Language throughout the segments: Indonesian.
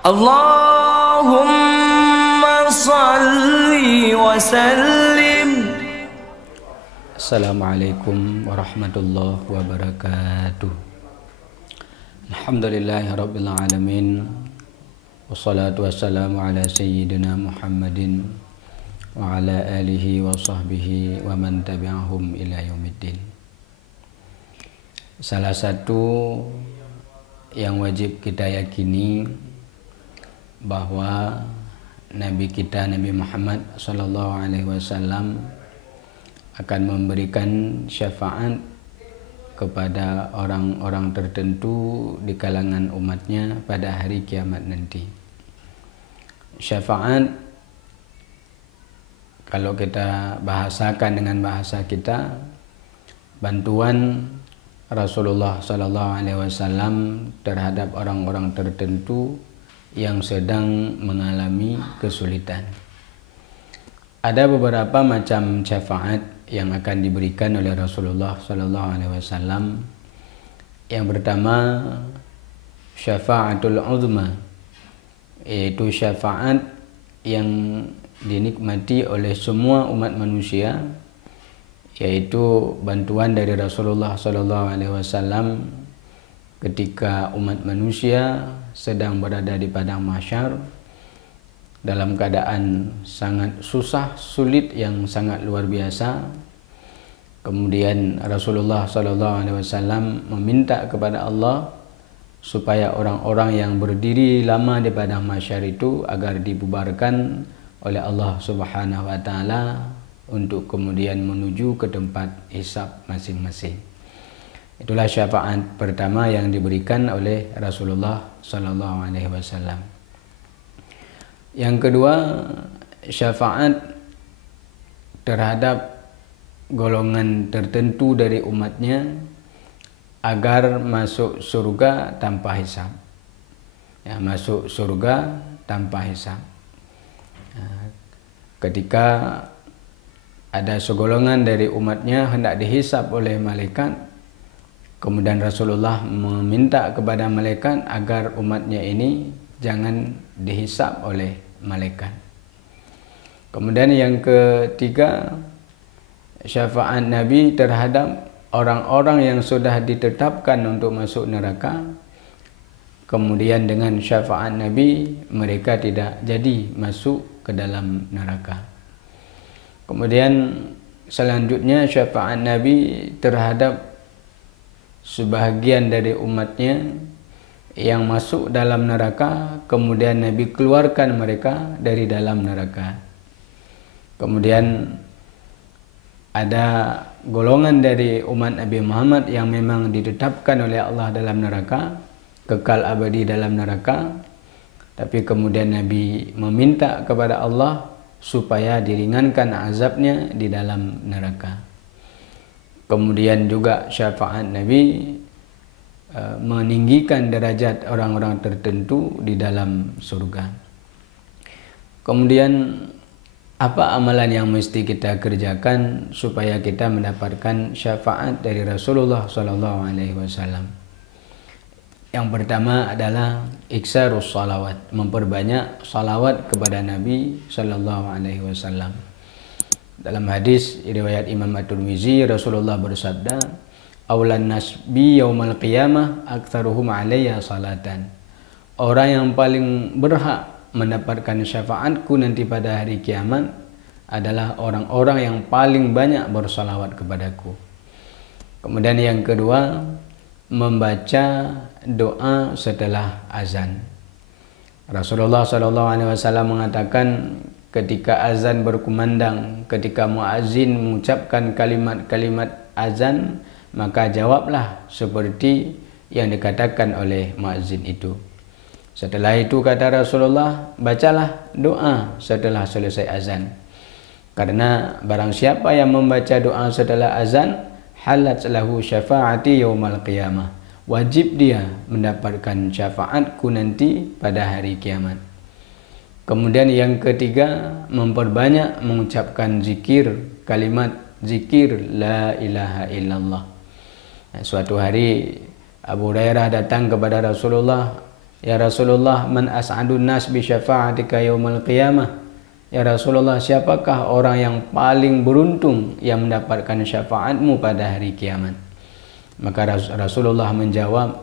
Allahumma salli wa sallim. Assalamualaikum warahmatullahi wabarakatuh. Alhamdulillahirabbil alamin. Wassalatu wassalamu ala sayyidina Muhammadin wa ala alihi wa sahbihi wa man tabi'ahum ila yaumiddin. Salah satu yang wajib kita yakini bahwa Nabi kita, Nabi Muhammad sallallahu alaihi wasallam, akan memberikan syafaat kepada orang-orang tertentu di kalangan umatnya pada hari kiamat nanti. Syafaat, kalau kita bahasakan dengan bahasa kita, bantuan Rasulullah sallallahu alaihi wasallam terhadap orang-orang tertentu yang sedang mengalami kesulitan. Ada beberapa macam syafaat yang akan diberikan oleh Rasulullah sallallahu alaihi wasallam. Yang pertama, syafaatul uzma, yaitu syafaat yang dinikmati oleh semua umat manusia, yaitu bantuan dari Rasulullah sallallahu alaihi wasallam ketika umat manusia sedang berada di padang mahsyar dalam keadaan sangat susah, sulit yang sangat luar biasa. Kemudian Rasulullah sallallahu alaihi wasallam meminta kepada Allah supaya orang-orang yang berdiri lama di padang mahsyar itu agar dibubarkan oleh Allah Subhanahu wa taala untuk kemudian menuju ke tempat hisab masing-masing. Itulah syafaat pertama yang diberikan oleh Rasulullah sallallahu alaihi wasallam. Yang kedua, syafaat terhadap golongan tertentu dari umatnya agar masuk surga tanpa hisab. Ya, masuk surga tanpa hisab. Ketika ada segolongan dari umatnya hendak dihisab oleh malaikat, kemudian Rasulullah meminta kepada malaikat agar umatnya ini jangan dihisab oleh malaikat. Kemudian yang ketiga, syafaat Nabi terhadap orang-orang yang sudah ditetapkan untuk masuk neraka. Kemudian dengan syafaat Nabi mereka tidak jadi masuk ke dalam neraka. Kemudian selanjutnya syafaat Nabi terhadap sebahagian dari umatnya yang masuk dalam neraka, kemudian Nabi keluarkan mereka dari dalam neraka. Kemudian ada golongan dari umat Nabi Muhammad yang memang ditetapkan oleh Allah dalam neraka, kekal abadi dalam neraka, tapi kemudian Nabi meminta kepada Allah supaya diringankan azabnya di dalam neraka. Kemudian juga syafaat Nabi meninggikan derajat orang-orang tertentu di dalam surga. Kemudian apa amalan yang mesti kita kerjakan supaya kita mendapatkan syafaat dari Rasulullah sallallahu alaihi wasallam? Yang pertama adalah iksarus salawat, memperbanyak salawat kepada Nabi sallallahu alaihi wasallam. Dalam hadis riwayat Imam At-Tirmizi, Rasulullah bersabda, "Aulan nasbi yaumal qiyamah aktsaruhum alayya salatan." Orang yang paling berhak mendapatkan syafaatku nanti pada hari kiamat adalah orang-orang yang paling banyak bersalawat kepadaku. Kemudian yang kedua, membaca doa setelah azan. Rasulullah SAW mengatakan, ketika azan berkumandang, ketika muazzin mengucapkan kalimat-kalimat azan, maka jawablah seperti yang dikatakan oleh muazzin itu. Setelah itu kata Rasulullah, bacalah doa setelah selesai azan. Karena barang siapa yang membaca doa setelah azan, halat lahu syafaati yaumal qiyamah. Wajib dia mendapatkan syafaatku nanti pada hari kiamat. Kemudian yang ketiga, memperbanyak mengucapkan zikir, kalimat zikir la ilaha illallah. Suatu hari Abu Hurairah datang kepada Rasulullah Ya Rasulullah, man as'adun nas bi syafa'atika yaumal qiyamah. Ya Rasulullah, siapakah orang yang paling beruntung yang mendapatkan syafaatmu pada hari kiamat? Maka Rasulullah menjawab,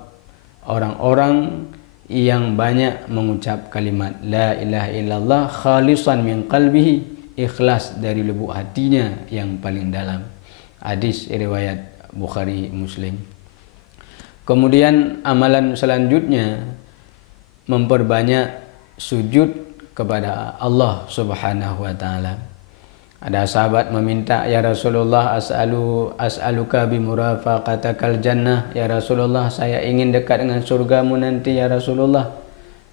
orang-orang yang banyak mengucap kalimat la ilaha illallah khalisan min qalbihi, ikhlas dari lubuk hatinya yang paling dalam. Hadis riwayat Bukhari Muslim. Kemudian amalan selanjutnya memperbanyak sujud kepada Allah Subhanahu wa taala. Ada sahabat meminta, ya Rasulullah, as'aluka bimurafaqatakal jannah. Ya Rasulullah, saya ingin dekat dengan surgamu nanti ya Rasulullah.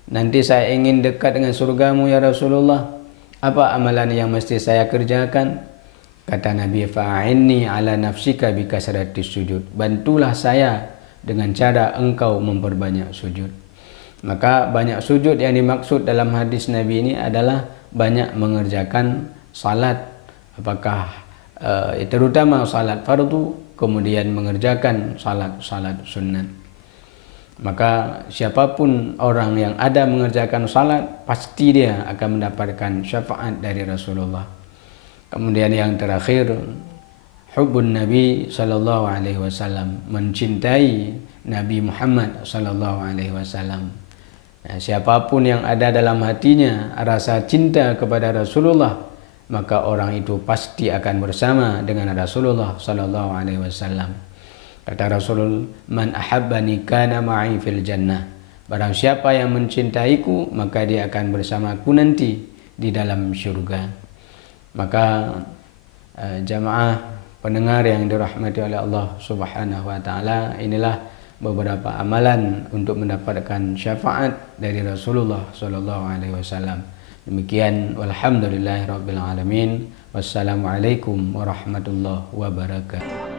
Nanti saya ingin dekat dengan surgamu ya Rasulullah. Apa amalan yang mesti saya kerjakan? Kata Nabi, fa'inni ala nafsika bikasratis sujud. Bantulah saya dengan cara engkau memperbanyak sujud. Maka banyak sujud yang dimaksud dalam hadis Nabi ini adalah banyak mengerjakan salat, apakah terutama salat fardu, kemudian mengerjakan salat sunat. Maka siapapun orang yang ada mengerjakan salat, pasti dia akan mendapatkan syafaat dari Rasulullah. Kemudian yang terakhir, hubbun Nabi sallallahu alaihi wasallam, mencintai Nabi Muhammad sallallahu alaihi wasallam. Nah, siapapun yang ada dalam hatinya rasa cinta kepada Rasulullah, maka orang itu pasti akan bersama dengan Rasulullah sallallahu alaihi wasallam. Kata Rasul, man ahabbani kana ma'i fil jannah. Barang siapa yang mencintaiku, maka dia akan bersamaku nanti di dalam surga. Maka jamaah pendengar yang dirahmati oleh Allah Subhanahu wa taala, inilah beberapa amalan untuk mendapatkan syafaat dari Rasulullah sallallahu alaihi wasallam. Demikian, walhamdulillahirabbil alamin. Wassalamualaikum warahmatullahi wabarakatuh.